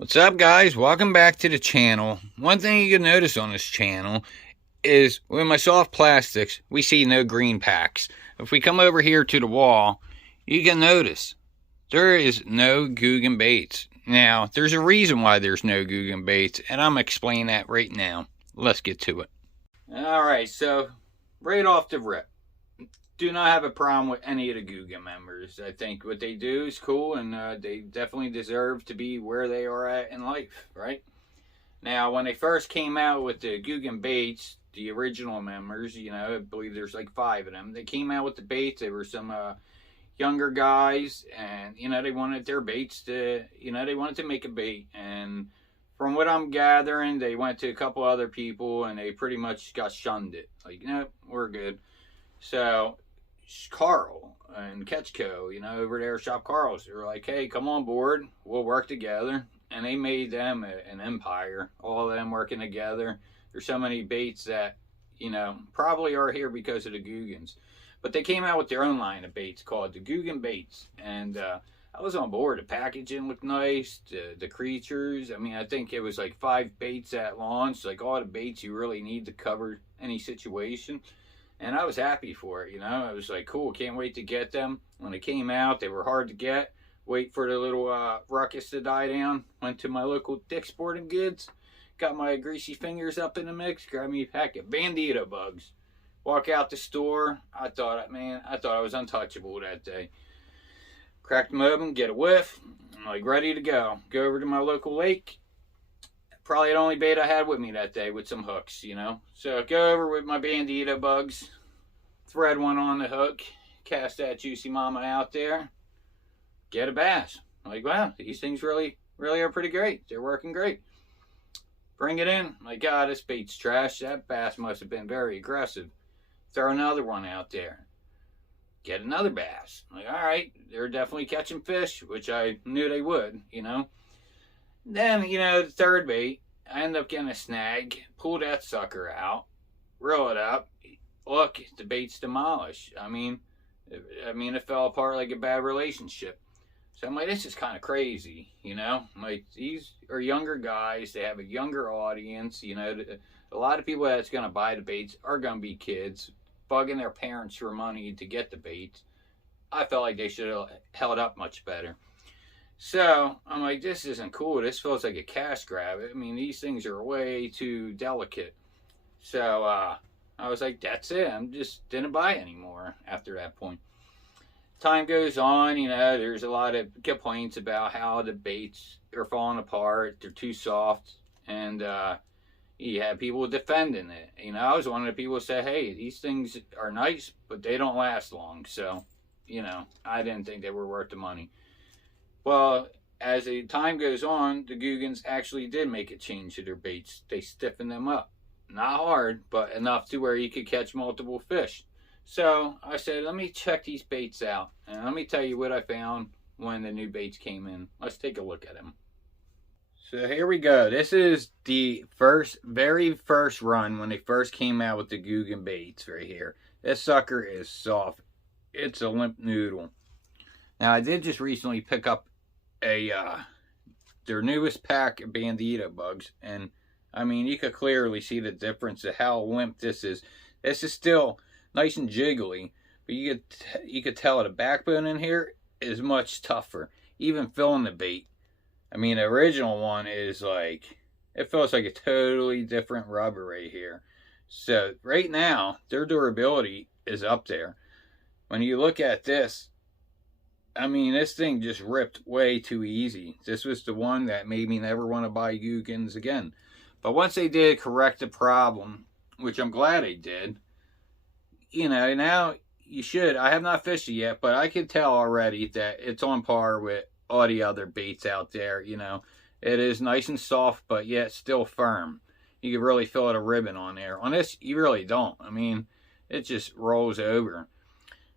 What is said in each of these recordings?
What's up, guys? Welcome back to the channel. One thing you can notice on this channel is with my soft plastics, we see no green packs. If we come over here to the wall, you can notice there is no Googan baits. Now, there's a reason why there's no Googan baits, and I'm going to explain that right now. Let's get to it. Alright, so right off the rip, do not have a problem with any of the Googan members. I think what they do is cool, and they definitely deserve to be where they are at in life, right? Now, when they first came out with the Googan baits, the original members, I believe there's like 5 of them. They came out with the baits. They were some younger guys, and they wanted their baits to, they wanted to make a bait. And from what I'm gathering, they went to a couple other people, and they pretty much got shunned it. Like, we're good. So Carl and Ketchco, over there at Shop Carl's, they were like, hey, come on board, we'll work together. And they made them an empire, all of them working together. There's so many baits that, probably are here because of the Googans. But they came out with their own line of baits called the Googan Baits. And I was on board. The packaging looked nice, the creatures. I mean, I think it was like 5 baits at launch, like all the baits you really need to cover any situation. And I was happy for it, I was like, cool, can't wait to get them. When they came out, they were hard to get. Wait for the little ruckus to die down. Went to my local Dick's Sporting Goods. Got my greasy fingers up in the mix. Grabbed me a pack of Bandito Bugs. Walk out the store. I thought I was untouchable that day. Cracked them open, get a whiff. I'm like, ready to go. Go over to my local lake. Probably the only bait I had with me that day with some hooks, So go over with my Bandito Bugs, thread one on the hook, cast that juicy mama out there, get a bass. I'm like, wow, these things really are pretty great. They're working great. Bring it in. My God, this bait's trash. That bass must have been very aggressive. Throw another one out there. Get another bass. I'm like, all right, they're definitely catching fish, which I knew they would, Then, the third bait, I end up getting a snag, pull that sucker out, reel it up. Look, the bait's demolished. I mean, it fell apart like a bad relationship. So I'm like, this is kind of crazy, Like, these are younger guys. They have a younger audience, A lot of people that's going to buy the baits are going to be kids, bugging their parents for money to get the baits. I felt like they should have held up much better. So, I'm like, this isn't cool. This feels like a cash grab. I mean, these things are way too delicate. So, I was like, that's it. I just didn't buy anymore after that point. Time goes on, there's a lot of complaints about how the baits are falling apart. They're too soft. And, you have people defending it. I was one of the people who said, hey, these things are nice, but they don't last long. So, I didn't think they were worth the money. Well, as the time goes on, the Googans actually did make a change to their baits. They stiffened them up. Not hard, but enough to where you could catch multiple fish. So I said, let me check these baits out. And let me tell you what I found when the new baits came in. Let's take a look at them. So here we go. This is the very first run when they first came out with the Googan baits right here. This sucker is soft. It's a limp noodle. Now, I did just recently pick up their newest pack of Bandito Bugs, and I mean, you could clearly see the difference of how limp this is. This is still nice and jiggly, but you could tell the backbone in here is much tougher, even filling the bait. I mean, the original one is like, it feels like a totally different rubber right here. So right now, their durability is up there. When you look at this, I mean, this thing just ripped way too easy. This was the one that made me never want to buy Googans again. But once they did correct the problem, which I'm glad they did, now you should. I have not fished it yet, but I can tell already that it's on par with all the other baits out there. It is nice and soft, but yet still firm. You can really feel a ribbon on there. On this, you really don't. I mean, it just rolls over.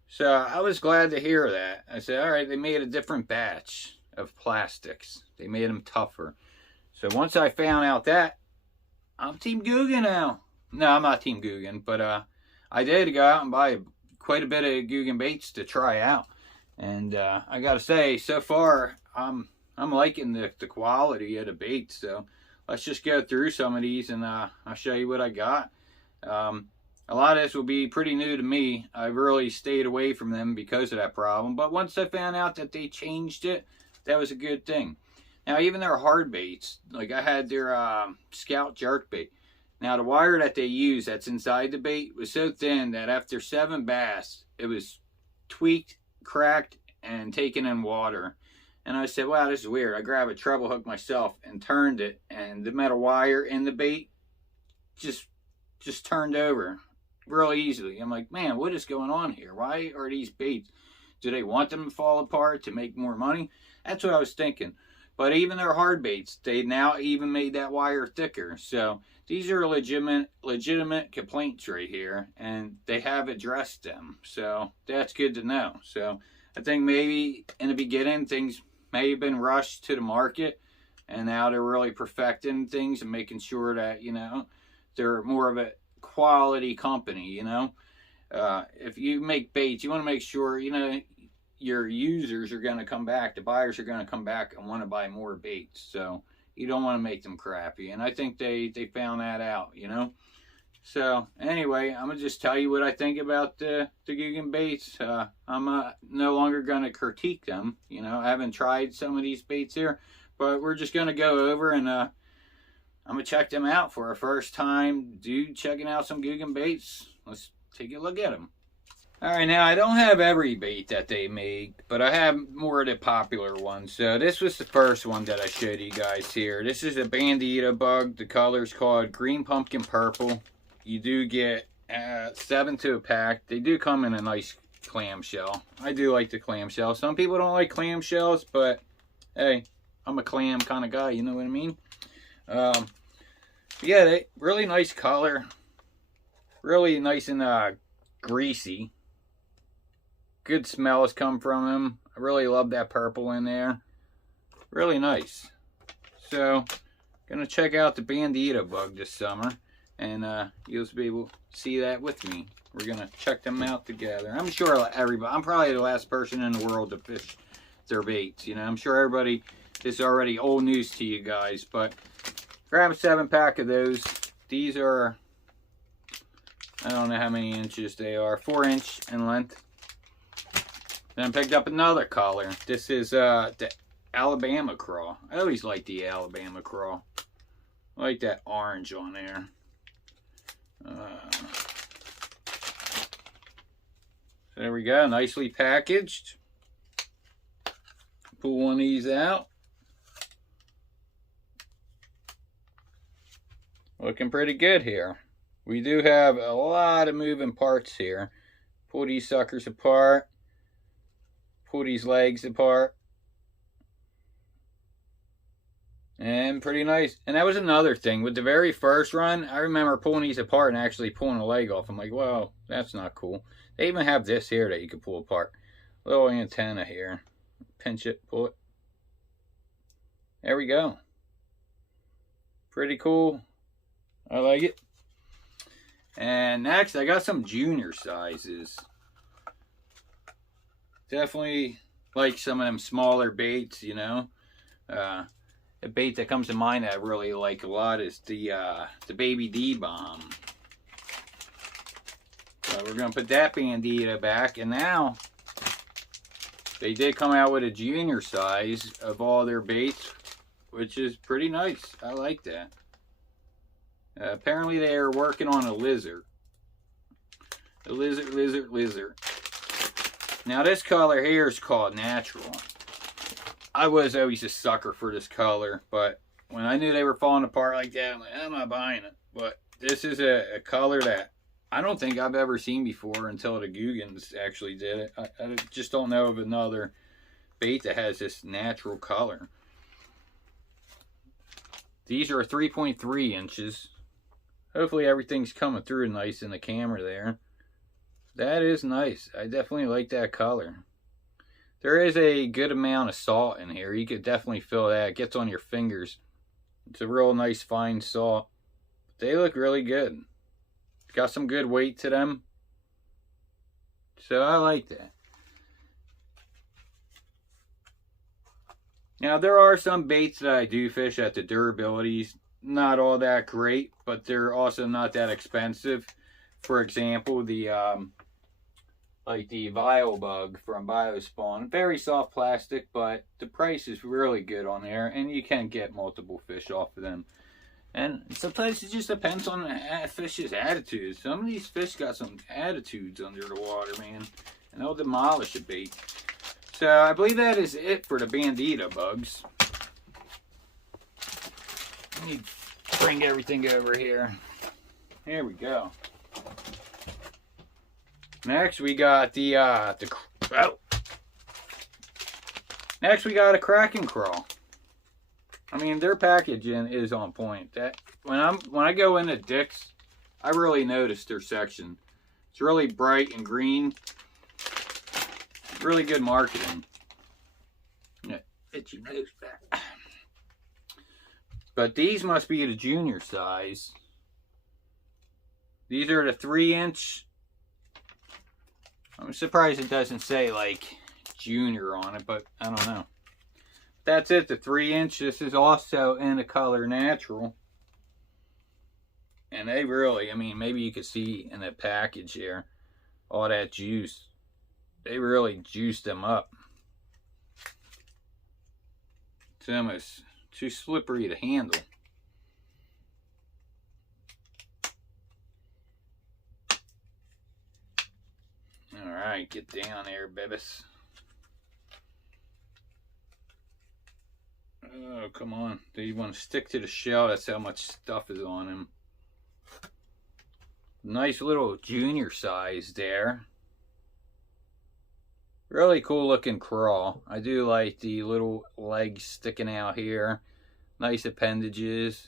So I was glad to hear that. I said, all right, they made a different batch of plastics. They made them tougher. So once I found out that, I'm Team Googan now. No, I'm not Team Googan, but I did go out and buy quite a bit of Googan baits to try out. And I got to say, so far, I'm I'm liking the quality of the bait. So let's just go through some of these, and I'll show you what I got. A lot of this will be pretty new to me. I've really stayed away from them because of that problem. But once I found out that they changed it, that was a good thing. Now, even their hard baits, like I had their Scout jerk bait. Now, the wire that they use that's inside the bait was so thin that after 7 bass, it was tweaked, cracked, and taken in water. And I said, wow, this is weird. I grabbed a treble hook myself and turned it, and the metal wire in the bait just turned over real easily. I'm like, man, what is going on here? Why are these baits? Do they want them to fall apart to make more money? That's what I was thinking. But even their hard baits, they now even made that wire thicker. So these are legitimate complaints right here, and they have addressed them. So that's good to know. So I think maybe in the beginning things may have been rushed to the market, and now they're really perfecting things and making sure that, you know, they're more of a quality company, you know. If you make baits, you want to make sure, you know, your users are going to come back, the buyers are going to come back and want to buy more baits. So you don't want to make them crappy, and I think they found that out, you know. So anyway, I'm gonna just tell you what I think about the Googan baits. I'm no longer gonna critique them, you know. I haven't tried some of these baits here, but we're just gonna go over and I'm gonna check them out for our first time checking out some Googan baits. Let's take a look at them. Alright, now I don't have every bait that they make, but I have more of the popular ones. So this was the first one that I showed you guys here. This is a Bandito Bug. The color's called Green Pumpkin Purple. You do get 7 to a pack. They do come in a nice clamshell. I do like the clamshell. Some people don't like clamshells, but hey, I'm a clam kind of guy, you know what I mean? Yeah, they really nice color. Really nice and greasy. Good smells come from them. I really love that purple in there. Really nice. So, gonna check out the Bandito Bug this summer, and you'll be able to see that with me. We're gonna check them out together. I'm sure everybody, I'm probably the last person in the world to fish their baits, you know. I'm sure everybody, this is already old news to you guys, but grab a 7-pack of those. These are, I don't know how many inches they are, 4-inch in length. Then I picked up another color. This is the Alabama Craw. I always like the Alabama Craw. I like that orange on there. There we go, nicely packaged. Pull one of these out. Looking pretty good here. We do have a lot of moving parts here. Pull these suckers apart. Pull these legs apart. And pretty nice. And that was another thing. With the very first run, I remember pulling these apart and actually pulling a leg off. I'm like, wow, that's not cool. They even have this here that you can pull apart. Little antenna here. Pinch it, pull it. There we go. Pretty cool. I like it. And next, I got some junior sizes. Definitely like some of them smaller baits, you know. A bait that comes to mind that I really like a lot is the Baby D-Bomb. So we're going to put that Bandito back. And now, they did come out with a junior size of all their baits, which is pretty nice. I like that. Apparently they are working on a lizard. A lizard. Now this color here is called Natural. I was always a sucker for this color, but when I knew they were falling apart like that, I'm like, I'm not buying it. But this is a color that I don't think I've ever seen before until the Googans actually did it. I just don't know of another bait that has this natural color. These are 3.3 inches. Hopefully everything's coming through nice in the camera there. That is nice. I definitely like that color. There is a good amount of salt in here. You could definitely feel that. It gets on your fingers. It's a real nice fine salt. They look really good. Got some good weight to them. So I like that. Now, there are some baits that I do fish at the durability's not all that great, but they're also not that expensive. For example, the like the Bandito Bug from Biospawn. Very soft plastic, but the price is really good on there, and you can get multiple fish off of them. And sometimes it just depends on the fish's attitude. Some of these fish got some attitudes under the water, man, and they'll demolish a bait. So I believe that is it for the Bandito bugs. Let me bring everything over here. Here we go. Next we got Next we got a Kraken Craw. I mean, their packaging is on point. That when I go into Dick's, I really notice their section. It's really bright and green. Really good marketing. Yeah, itchy nose back. But these must be the junior size. These are the 3-inch. I'm surprised it doesn't say like junior on it, but I don't know. That's it, the 3-inch. This is also in the color natural. And they really, I mean, maybe you could see in the package here, all that juice. They really juiced them up. It's almost too slippery to handle. Alright, get down there, babies. Oh, come on. They want to stick to the shell. That's how much stuff is on him. Nice little junior size there. Really cool looking craw. I do like the little legs sticking out here. Nice appendages.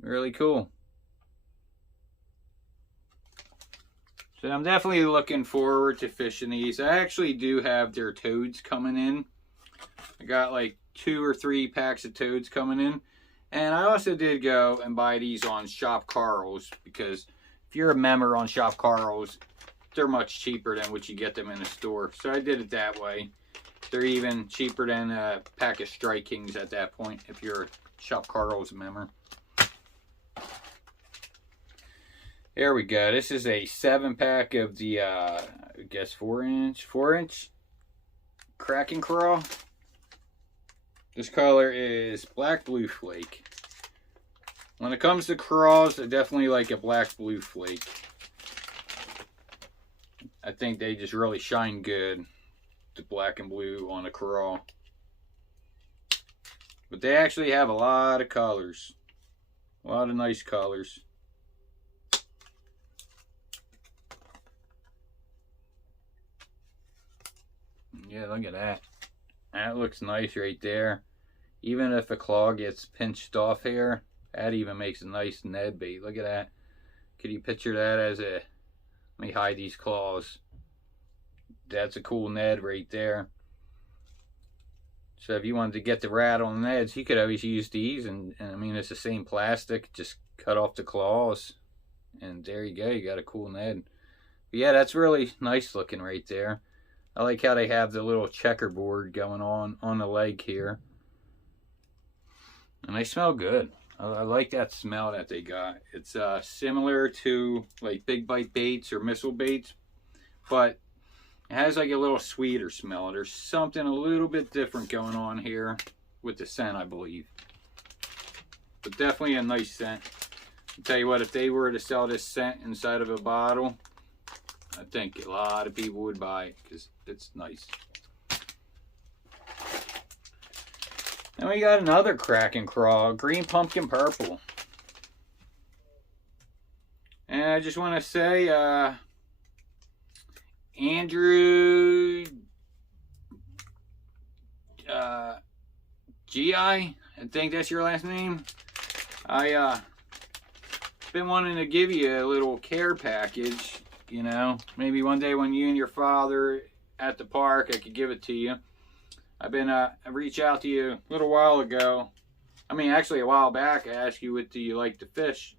Really cool. So I'm definitely looking forward to fishing these. I actually do have their toads coming in. I got like 2 or 3 packs of toads coming in. And I also did go and buy these on Shop Carl's, because if you're a member on Shop Carl's, they're much cheaper than what you get them in a store. So I did it that way. They're even cheaper than a pack of Strike Kings at that point if you're a Shop Carl's member. There we go. This is a 7-pack of the, I guess 4-inch Kraken Craw. This color is Black Blue Flake. When it comes to craws, I definitely like a Black Blue Flake. I think they just really shine good, the black and blue on a craw. But they actually have a lot of colors. A lot of nice colors. Yeah, look at that. That looks nice right there. Even if a claw gets pinched off here, that even makes a nice Ned bait. Look at that. Could you picture that as a... Let me hide these claws. That's a cool Ned right there. So if you wanted to get the rat on Neds, you could always use these. And I mean, it's the same plastic. Just cut off the claws. And there you go. You got a cool Ned. But yeah, that's really nice looking right there. I like how they have the little checkerboard going on the leg here. And they smell good. I like that smell that they got. It's similar to like big bite baits or missile baits, but it has like a little sweeter smell. There's something a little bit different going on here with the scent, I believe. But definitely a nice scent. I'll tell you what, if they were to sell this scent inside of a bottle, I think a lot of people would buy it because it's nice. And we got another Kraken Craw, green pumpkin purple. And I just want to say, Andrew G.I., I think that's your last name. I been wanting to give you a little care package, you know. Maybe one day when you and your father at the park, I could give it to you. I've been, I reached out to you a little while ago. I mean, actually a while back, I asked you, what do you like to fish?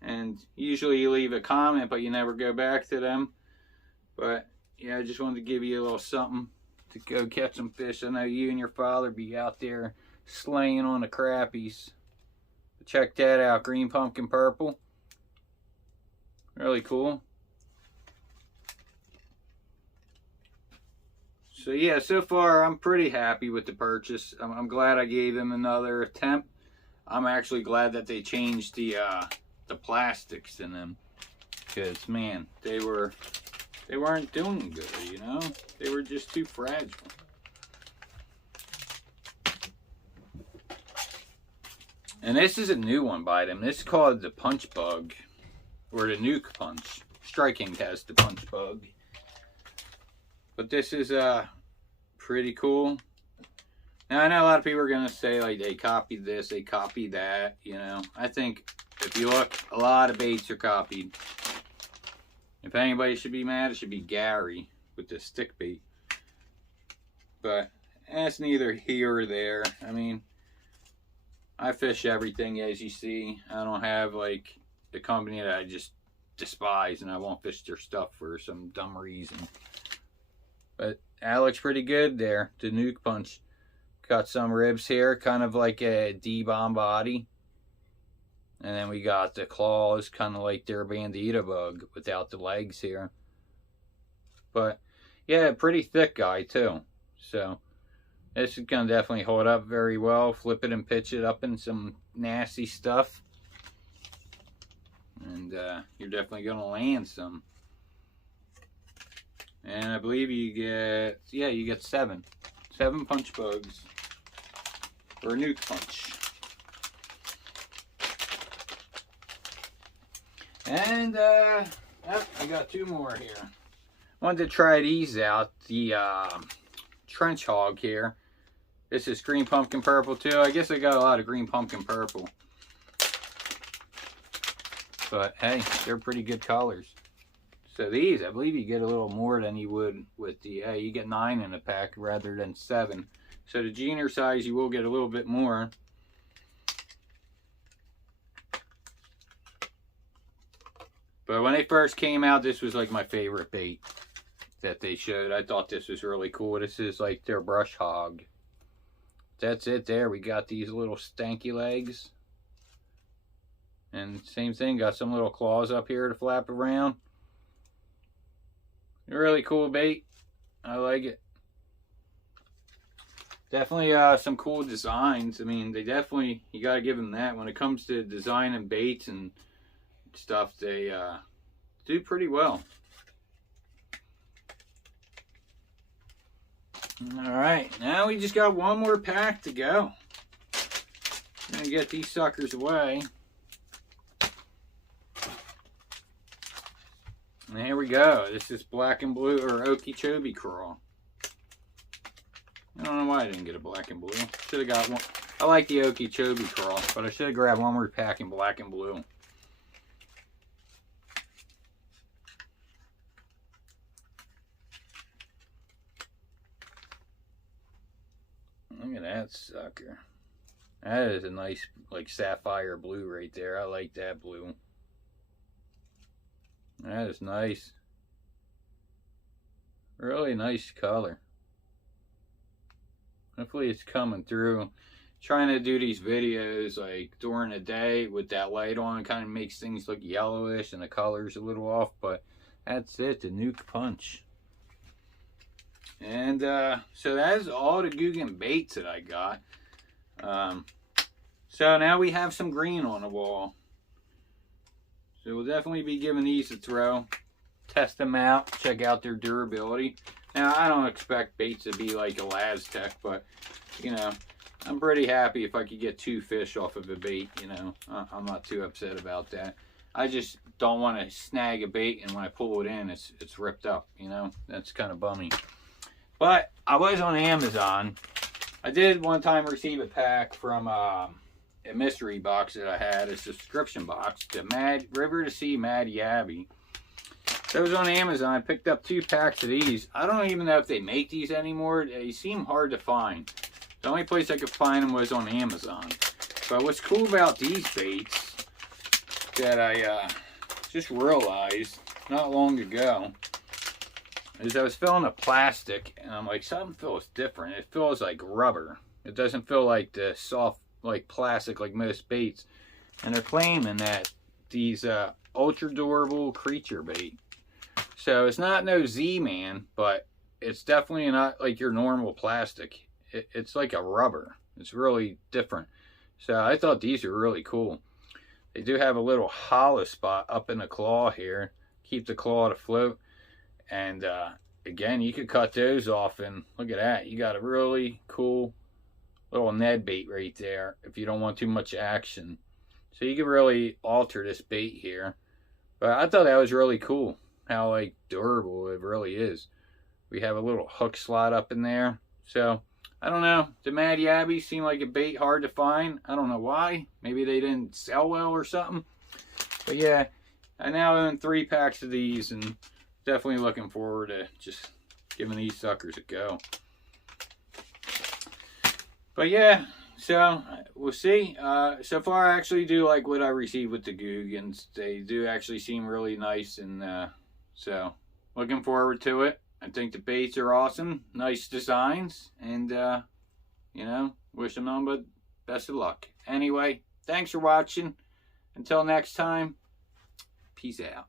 And usually you leave a comment, but you never go back to them. But, yeah, I just wanted to give you a little something. to go catch some fish. I know you and your father be out there slaying on the crappies. Check that out, green pumpkin purple. Really cool. So yeah, so far I'm pretty happy with the purchase. I'm glad I gave them another attempt. I'm actually glad that they changed the plastics in them, because man, they weren't doing good, you know. They were just too fragile. And this is a new one by them. This is called the Punch Bug, or the Nuke Punch. Striking has the Punch Bug. But this is pretty cool. Now, I know a lot of people are going to say, like, they copied this, they copied that, you know. I think, if you look, a lot of baits are copied. If anybody should be mad, it should be Gary with the stick bait. But that's neither here or there. I mean, I fish everything, as you see. I don't have, like, the company that I just despise, and I won't fish their stuff for some dumb reason. But that looks pretty good there, the Nuke Punch. Got some ribs here, kind of like a D-bomb body. And then we got the claws, kind of like their Bandito Bug, without the legs here. But, yeah, pretty thick guy, too. So, this is going to definitely hold up very well. Flip it and pitch it up in some nasty stuff. And you're definitely going to land some. And I believe you get, yeah, you get 7. 7 punch bugs. Or a Nuke Punch. And, I got 2 more here. Wanted to try these out. The Trench Hog here. This is green pumpkin purple too. I guess I got a lot of green pumpkin purple. But hey, they're pretty good colors. So these, I believe you get a little more than you would with the, you get 9 in a pack rather than 7. So the junior size, you will get a little bit more. But when they first came out, this was like my favorite bait that they showed. I thought this was really cool. This is like their brush hog. That's it there. We got these little stanky legs. And same thing, got some little claws up here to flap around. Really cool bait. I like it. Definitely some cool designs. I mean, they definitely, you got to give them that. When it comes to design and baits and stuff, they do pretty well. Alright, now we just got 1 more pack to go. I'm going to get these suckers away. And here we go. This is black and blue, or Okeechobee Craw. I don't know why I didn't get a black and blue. Should have got one. I like the Okeechobee Craw, but I should have grabbed 1 more pack in black and blue. Look at that sucker. That is a nice, like, sapphire blue right there. I like that blue. That is nice. Really nice color. Hopefully it's coming through. Trying to do these videos like during the day with that light on kind of makes things look yellowish and the color's a little off, but that's it, the Nuke Punch. And so that is all the Googan baits that I got. So now we have some green on the wall. So we'll definitely be giving these a throw. Test them out. Check out their durability. Now, I don't expect baits to be like a Laztec, but, you know, I'm pretty happy if I could get 2 fish off of a bait, you know. I'm not too upset about that. I just don't want to snag a bait, and when I pull it in, it's ripped up, you know. That's kind of bummy. But I was on Amazon. I did one time receive a pack from a mystery box that I had, a subscription box, the River to Sea Mad Yabby. So I was on Amazon. I picked up 2 packs of these. I don't even know if they make these anymore. They seem hard to find. The only place I could find them was on Amazon. But what's cool about these baits that I just realized not long ago is I was feeling the plastic, and I'm like, something feels different. It feels like rubber. It doesn't feel like the soft, like plastic, like most baits. And they're claiming that these ultra durable creature bait. So it's not no Z-Man, but it's definitely not like your normal plastic. It's like a rubber. It's really different. So I thought these were really cool. They do have a little hollow spot up in the claw here. Keep the claw to float. And again, you could cut those off, and look at that. You got a really cool little Ned bait right there if you don't want too much action. So you can really alter this bait here. But I thought that was really cool, how like durable it really is. We have a little hook slot up in there. So I don't know. The Mad Yabby seemed like a bait hard to find. I don't know why. Maybe they didn't sell well or something. But yeah, I now own 3 packs of these, and definitely looking forward to just giving these suckers a go. But yeah, so we'll see. So far, I actually do like what I received with the Googans. They do actually seem really nice, and so looking forward to it. I think the baits are awesome, nice designs, and you know, wish them nothing but best of luck. Anyway, thanks for watching. Until next time, peace out.